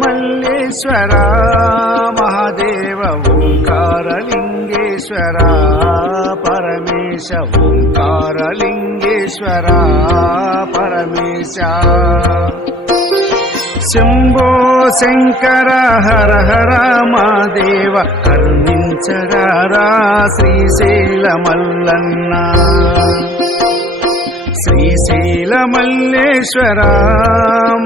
మల్లేశ్వర మహాదేవ ఓంకారలింగేశ్వర పరమేశ ఓంకారలింగేశ్వర పరమేశ. శంభో శంకర హర హర మాదేవ కరుణించరారా శ్రీశైల మల్లన్న శ్రీశైల మల్లేశ్వర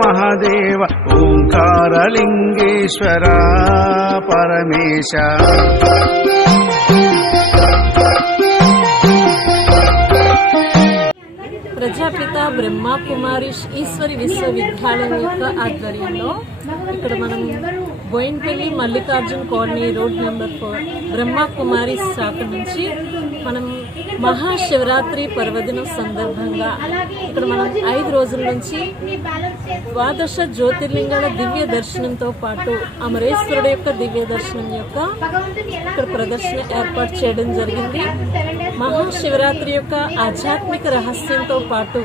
మహాదేవ ఓంకారలింగేశ్వర పరమేశ. ప్రజాపిత బ్రహ్మ కుమారి ఈశ్వరి విశ్వవిద్యాలయం యొక్క ఆధ్వర్యంలో ఇక్కడ మనం Bowenpally Mallikarjun colony road number four Brahma Kumari శాఖ నుంచి మనం మహాశివరాత్రి పర్వదినం సందర్భంగా ఇక్కడ మనం ఐదు రోజుల నుంచి ద్వాదశ జ్యోతిర్లింగాల దివ్య దర్శనంతో పాటు అమరేశ్వరుడు యొక్క దివ్య దర్శనం యొక్క ఇక్కడ ప్రదర్శన ఏర్పాటు చేయడం జరిగింది. మహాశివరాత్రి యొక్క ఆధ్యాత్మిక రహస్యంతో పాటు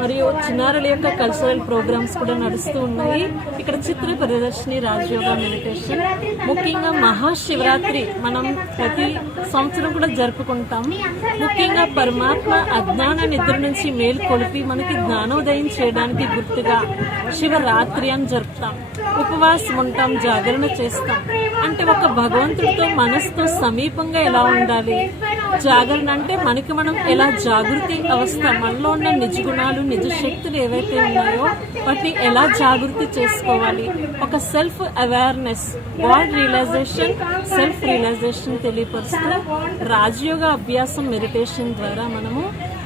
మరియు చిన్నారుల యొక్క కల్చరల్ ప్రోగ్రామ్స్ కూడా నడుస్తూ ఉన్నాయి. ఇక్కడ చిత్ర ప్రదర్శని రాజయోగ మెడిటేషన్ ముఖ్యంగా మహాశివరాత్రి మనం ప్రతి సంవత్సరం కూడా జరుపుకుంటాం. ముఖ్యంగా పరమాత్మ అజ్ఞాన నిద్ర నుంచి మేల్కొలిపి మనకి జ్ఞానోదయం చేయడానికి గుర్తుగా శివరాత్రి అని జరుపుతాం. ఉపవాసం ఉంటాం జాగరణ చేస్తాం. అంటే ఒక భగవంతుడితో మనసుతో సమీపంగా ఎలా ఉండాలి? జాగరణ అంటే మనకి మనం ఎలా జాగృతి అవస్థ మనలో ఉన్న నిజ గుణాలు నిజ శక్తులు ఏవైతే ఉన్నాయో వాటిని ఎలా జాగృతి చేసుకోవాలి? ఒక self awareness god realisation self realisation తెలియపరుస్తూ రాజయోగ అభ్యాసం మెడిటేషన్ ద్వారా మనము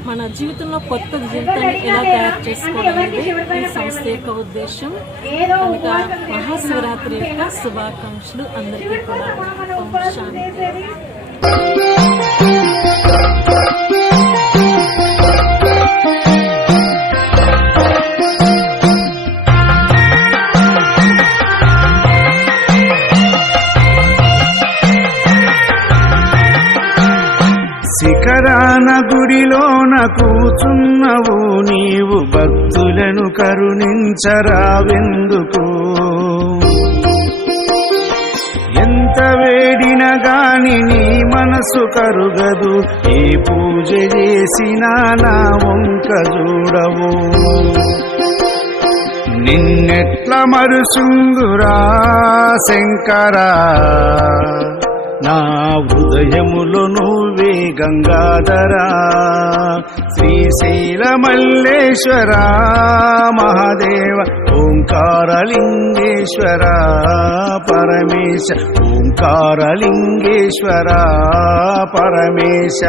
మన జీవితంలో కొత్త జీవితాన్ని ఎలా తయారు చేసుకోవడం అనేది ఈ సంస్థ యొక్క ఉద్దేశం. కనుక మహాశివరాత్రి యొక్క శుభాకాంక్షలు అందరికీ కూడా. శాంతి. శిఖరాన గుడిలోన కూచున్నవు నీవు భక్తులను కరుణించరావెందుకు. ఎంత వేడిన గాని నీ మనసు కరుగదు ఏ పూజ చేసినా నా వంక చూడవు. నిన్నెట్ల మరుసుందురా శంకరా? నా హృదయములో నువ్వే గంగాధరా. శ్రీశైల మల్లేశ్వర మహాదేవ ఓంకారలింగేశ్వర పరమేశ ఓంకారలింగేశ్వర పరమేశ.